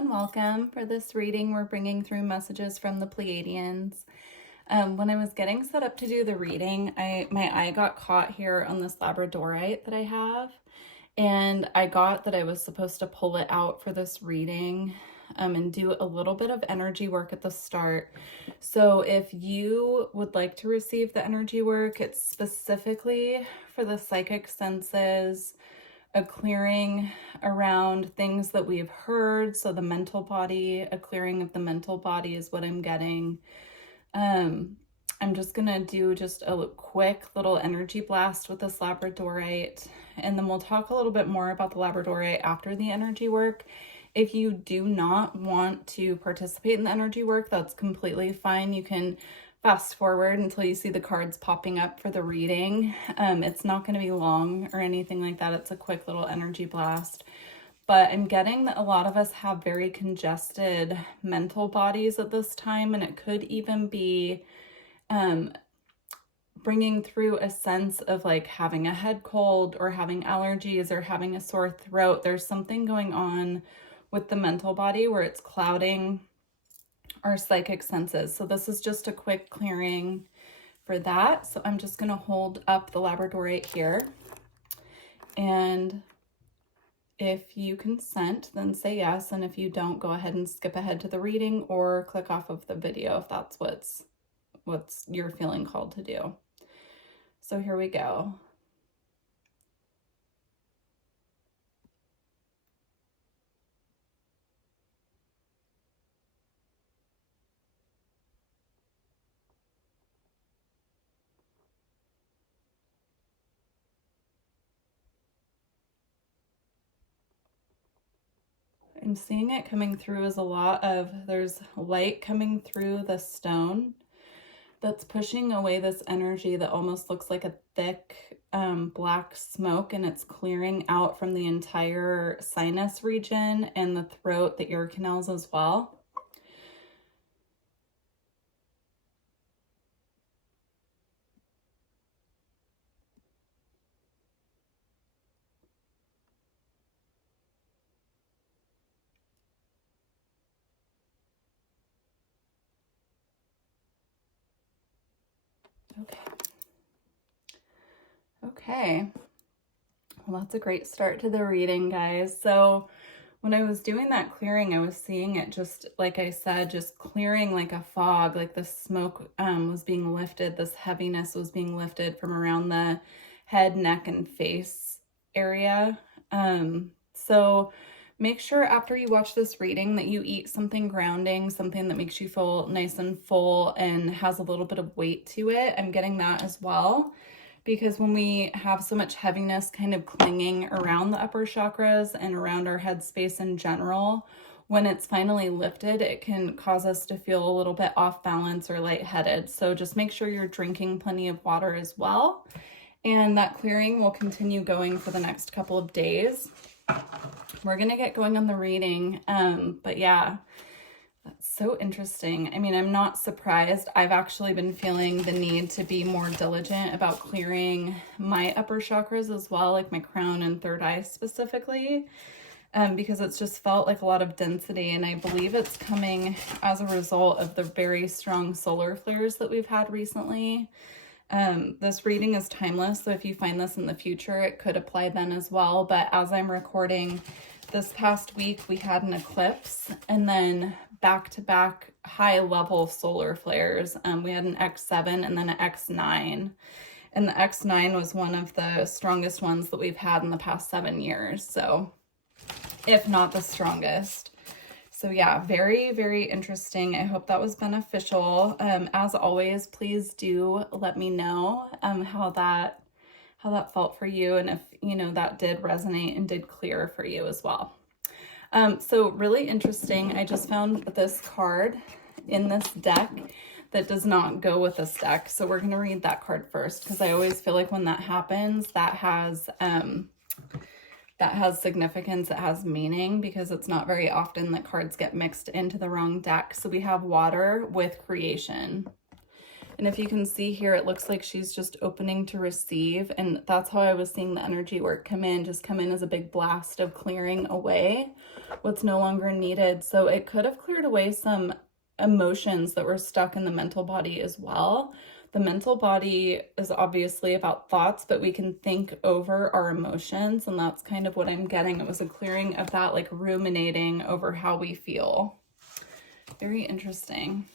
and welcome. For this reading, we're bringing through messages from the Pleiadians. When I was getting set up to do the reading, my eye got caught here on this labradorite that I have, and I got that I was supposed to pull it out for this reading and do a little bit of energy work at the start. So if you would like to receive the energy work, it's specifically for the psychic senses, a clearing around things that we've heard. So the mental body, a clearing of the mental body is what I'm getting. I'm just gonna do just a quick little energy blast with this labradorite, and then we'll talk a little bit more about the labradorite after the energy work. If you do not want to participate in the energy work, that's completely fine. You can fast forward until you see the cards popping up for the reading. It's not going to be long or anything like that. It's a quick little energy blast. But I'm getting that a lot of us have very congested mental bodies at this time, and it could even be bringing through a sense of like having a head cold or having allergies or having a sore throat. There's something going on with the mental body where it's clouding our psychic senses. So this is just a quick clearing for that. So I'm just going to hold up the labradorite here, and if you consent, then say yes, and if you don't, go ahead and skip ahead to the reading or click off of the video if that's what's you're feeling called to do. So here we go. I'm seeing it coming through as a lot of, there's light coming through the stone that's pushing away this energy that almost looks like a thick black smoke, and it's clearing out from the entire sinus region and the throat, the ear canals as well. Okay. Well, that's a great start to the reading, guys. So when I was doing that clearing, I was seeing it just, like I said, just clearing like a fog, like the smoke was being lifted. This heaviness was being lifted from around the head, neck, and face area. So make sure after you watch this reading that you eat something grounding, something that makes you feel nice and full and has a little bit of weight to it. I'm getting that as well, because when we have so much heaviness kind of clinging around the upper chakras and around our head space in general, when it's finally lifted, it can cause us to feel a little bit off balance or lightheaded. So just make sure you're drinking plenty of water as well. And that clearing will continue going for the next couple of days. We're going to get going on the reading. But yeah, that's so interesting. I mean, I'm not surprised. I've actually been feeling the need to be more diligent about clearing my upper chakras as well, like my crown and third eye specifically, because it's just felt like a lot of density. And I believe it's coming as a result of the very strong solar flares that we've had recently. This reading is timeless, so if you find this in the future, it could apply then as well. But as I'm recording, this past week we had an eclipse and then back-to-back high-level solar flares. We had an X7 and then an X9. And the X9 was one of the strongest ones that we've had in the past 7 years. So, if not the strongest. So yeah, very, very interesting. I hope that was beneficial. As always, please do let me know how that felt for you, and if that did resonate and did clear for you as well. So really interesting. I just found this card in this deck that does not go with this deck. So we're going to read that card first, because I always feel like when that happens, that has significance, it has meaning, because it's not very often that cards get mixed into the wrong deck. So we have water with creation. And if you can see here, it looks like she's just opening to receive. And that's how I was seeing the energy work come in, just come in as a big blast of clearing away what's no longer needed. So it could have cleared away some emotions that were stuck in the mental body as well. The mental body is obviously about thoughts, but we can think over our emotions. And that's kind of what I'm getting. It was a clearing of that, like ruminating over how we feel. Very interesting.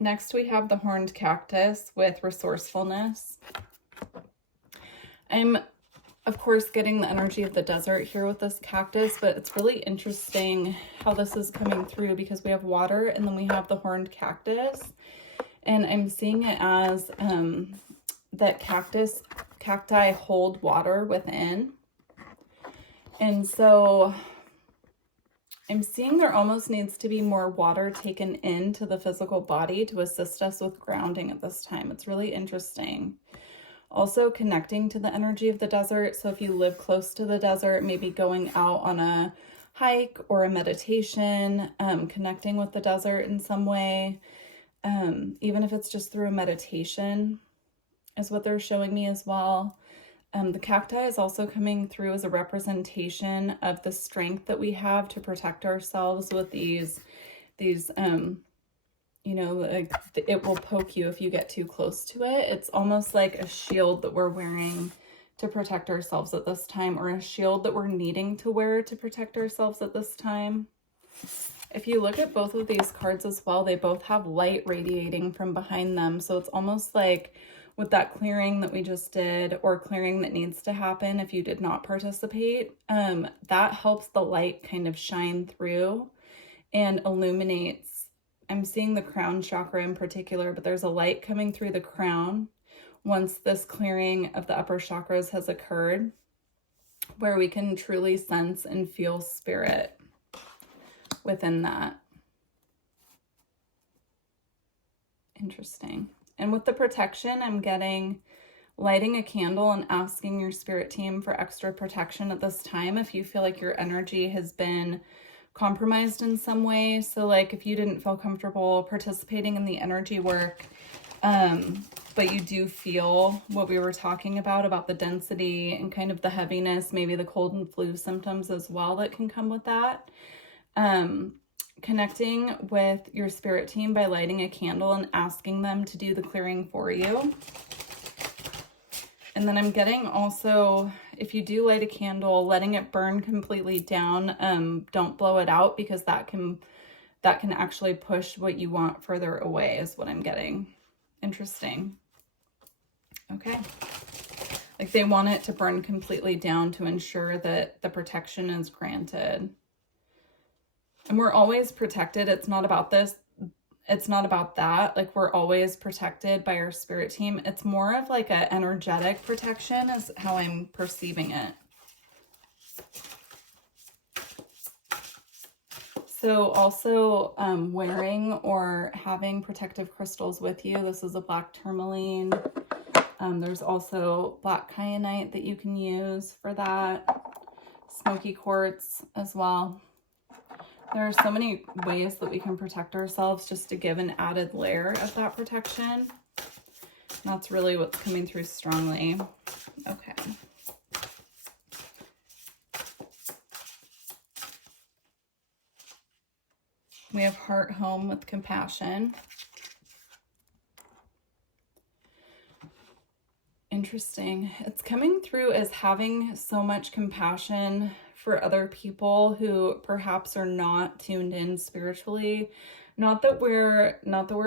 Next, we have the horned cactus with resourcefulness. I'm, of course, getting the energy of the desert here with this cactus, but it's really interesting how this is coming through because we have water and then we have the horned cactus. And I'm seeing it as that cacti hold water within. And so I'm seeing there almost needs to be more water taken into the physical body to assist us with grounding at this time. It's really interesting. Also connecting to the energy of the desert. So if you live close to the desert, maybe going out on a hike or a meditation, connecting with the desert in some way, even if it's just through a meditation is what they're showing me as well. The cacti is also coming through as a representation of the strength that we have to protect ourselves with these, you know, like it will poke you if you get too close to it. It's almost like a shield that we're wearing to protect ourselves at this time, or a shield that we're needing to wear to protect ourselves at this time. If you look at both of these cards as well, they both have light radiating from behind them. So it's almost like with that clearing that we just did, or clearing that needs to happen if you did not participate, that helps the light kind of shine through and illuminates. I'm seeing the crown chakra in particular, but there's a light coming through the crown once this clearing of the upper chakras has occurred, where we can truly sense and feel spirit within that. Interesting. And with the protection, I'm getting lighting a candle and asking your spirit team for extra protection at this time if you feel like your energy has been compromised in some way. So like if you didn't feel comfortable participating in the energy work, but you do feel what we were talking about the density and kind of the heaviness, maybe the cold and flu symptoms as well that can come with that. Connecting with your spirit team by lighting a candle and asking them to do the clearing for you. And then I'm getting also, if you do light a candle, letting it burn completely down. Don't blow it out, because that can actually push what you want further away, is what I'm getting. Interesting. Okay. Like they want it to burn completely down to ensure that the protection is granted. And we're always protected. It's not about this. It's not about that. Like we're always protected by our spirit team. It's more of like an energetic protection is how I'm perceiving it. So also wearing or having protective crystals with you. This is a black tourmaline. There's also black kyanite that you can use for that. Smoky quartz as well. There are so many ways that we can protect ourselves just to give an added layer of that protection. That's really what's coming through strongly. Okay. We have heart home with compassion. Interesting. It's coming through as having so much compassion for other people who perhaps are not tuned in spiritually. Not that we're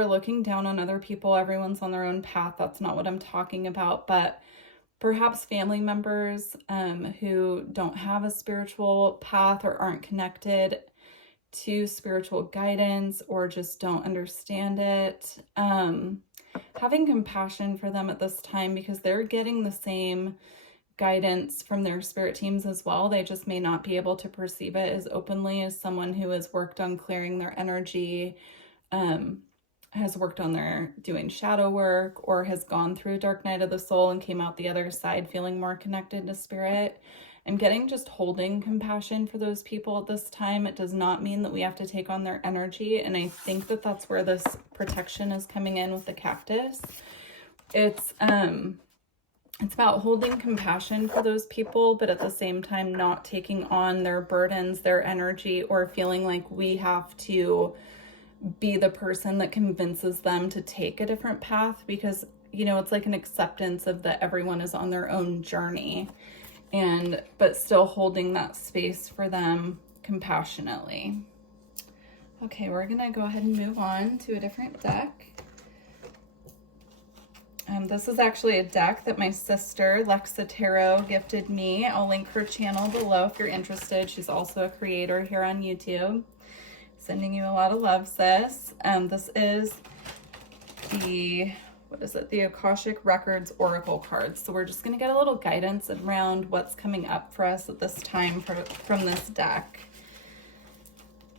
looking down on other people. Everyone's on their own path. That's not what I'm talking about. But perhaps family members who don't have a spiritual path or aren't connected to spiritual guidance or just don't understand it. Having compassion for them at this time, because they're getting the same guidance from their spirit teams as well. They just may not be able to perceive it as openly as someone who has worked on clearing their energy, has worked on their doing shadow work, or has gone through dark night of the soul and came out the other side feeling more connected to spirit. I'm getting just holding compassion for those people at this time. It does not mean that we have to take on their energy. And I think that that's where this protection is coming in with the cactus. It's about holding compassion for those people, but at the same time, not taking on their burdens, their energy, or feeling like we have to be the person that convinces them to take a different path, because, you know, it's like an acceptance of that everyone is on their own journey, but still holding that space for them compassionately. Okay, we're gonna go ahead and move on to a different deck. This is actually a deck that my sister, Lexa Tarot, gifted me. I'll link her channel below if you're interested. She's also a creator here on YouTube. Sending you a lot of love, sis. This is the, the Akashic Records Oracle cards. So we're just going to get a little guidance around what's coming up for us at this time from this deck.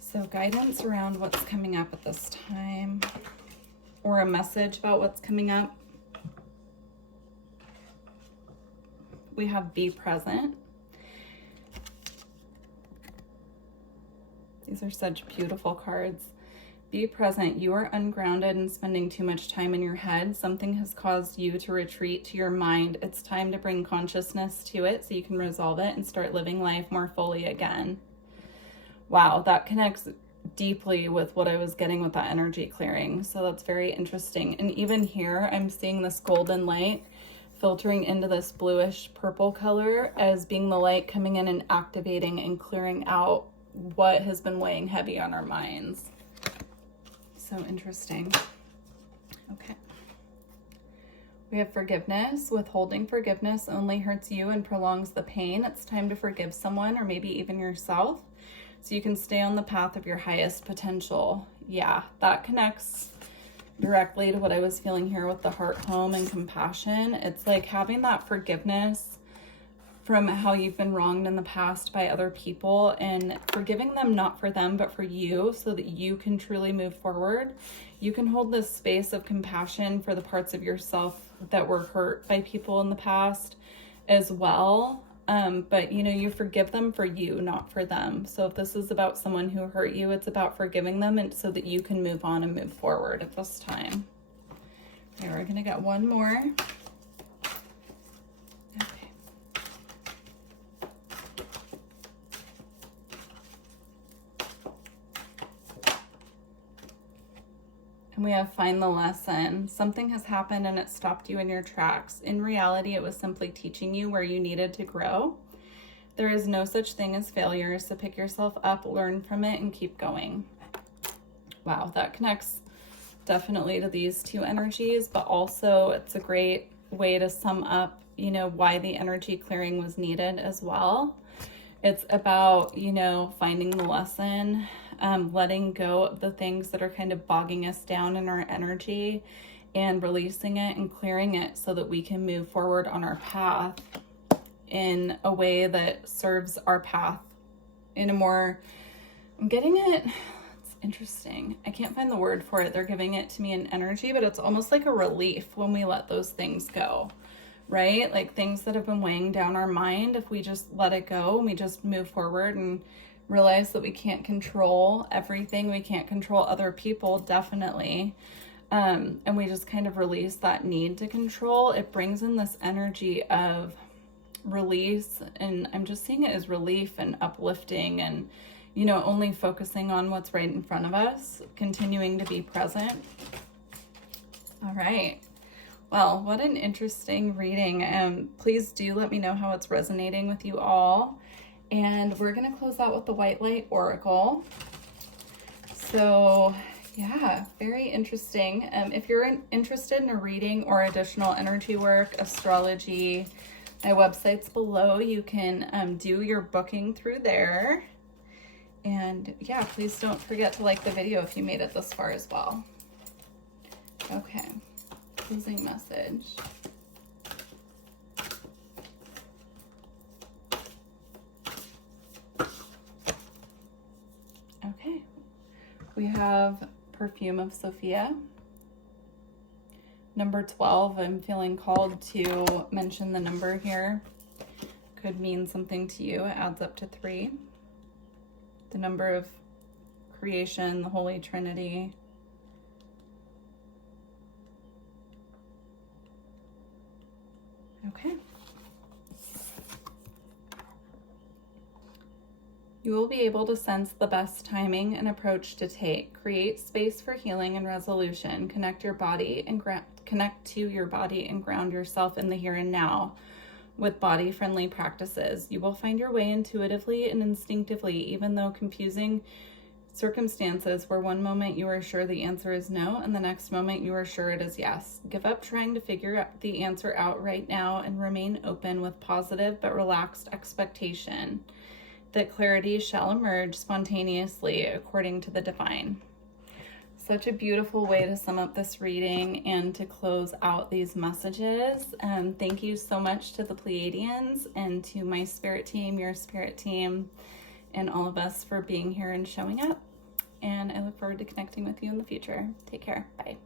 So guidance around what's coming up at this time, or a message about what's coming up. We have be present. These are such beautiful cards. Be present. You are ungrounded and spending too much time in your head. Something has caused you to retreat to your mind. It's time to bring consciousness to it so you can resolve it and start living life more fully again. Wow, that connects deeply with what I was getting with that energy clearing. So that's very interesting. And even here, I'm seeing this golden light filtering into this bluish purple color as being the light coming in and activating and clearing out what has been weighing heavy on our minds. So interesting. Okay. We have forgiveness. Withholding forgiveness only hurts you and prolongs the pain. It's time to forgive someone, or maybe even yourself, so you can stay on the path of your highest potential. Yeah, that connects directly to what I was feeling here with the heart home and compassion. It's like having that forgiveness from how you've been wronged in the past by other people, and forgiving them, not for them, but for you, so that you can truly move forward. You can hold this space of compassion for the parts of yourself that were hurt by people in the past as well. But you know, you forgive them for you, not for them. So if this is about someone who hurt you, it's about forgiving them, and so that you can move on and move forward at this time. Okay, we're gonna get one more. Okay. And we have find the lesson. Something has happened and it stopped you in your tracks. In reality, it was simply teaching you where you needed to grow. There is no such thing as failure, so pick yourself up, learn from it, and keep going. Wow, that connects definitely to these two energies, but also it's a great way to sum up, you know, why the energy clearing was needed as well. It's about, you know, finding the lesson, letting go of the things that are kind of bogging us down in our energy, and releasing it and clearing it so that we can move forward on our path in a way that serves our path in a more, I'm getting it, it's interesting. I can't find the word for it. They're giving it to me in energy, but it's almost like a relief when we let those things go, right? Like things that have been weighing down our mind, if we just let it go and we just move forward and realize that we can't control everything. We can't control other people, definitely. And we just kind of release that need to control. It brings in this energy of release, and I'm just seeing it as relief and uplifting, and, you know, only focusing on what's right in front of us, continuing to be present. All right. Well, what an interesting reading. Please do let me know how it's resonating with you all. And we're going to close out with the White Light Oracle. So yeah, very interesting. If you're interested in a reading or additional energy work, astrology, my website's below. You can do your booking through there. And yeah, please don't forget to like the video if you made it this far as well. Okay, closing message. Okay, we have Perfume of Sophia. Number 12, I'm feeling called to mention the number here. could mean something to you. It adds up to 3. The number of creation, the Holy Trinity. Okay. You will be able to sense the best timing and approach to take. Create space for healing and resolution. Connect to your body and ground yourself in the here and now with body-friendly practices. You will find your way intuitively and instinctively, even though confusing circumstances where one moment you are sure the answer is no and the next moment you are sure it is yes. Give up trying to figure the answer out right now and remain open with positive but relaxed expectation that clarity shall emerge spontaneously according to the divine. Such a beautiful way to sum up this reading and to close out these messages. Thank you so much to the Pleiadians and to my spirit team, your spirit team, and all of us for being here and showing up. And I look forward to connecting with you in the future. Take care. Bye.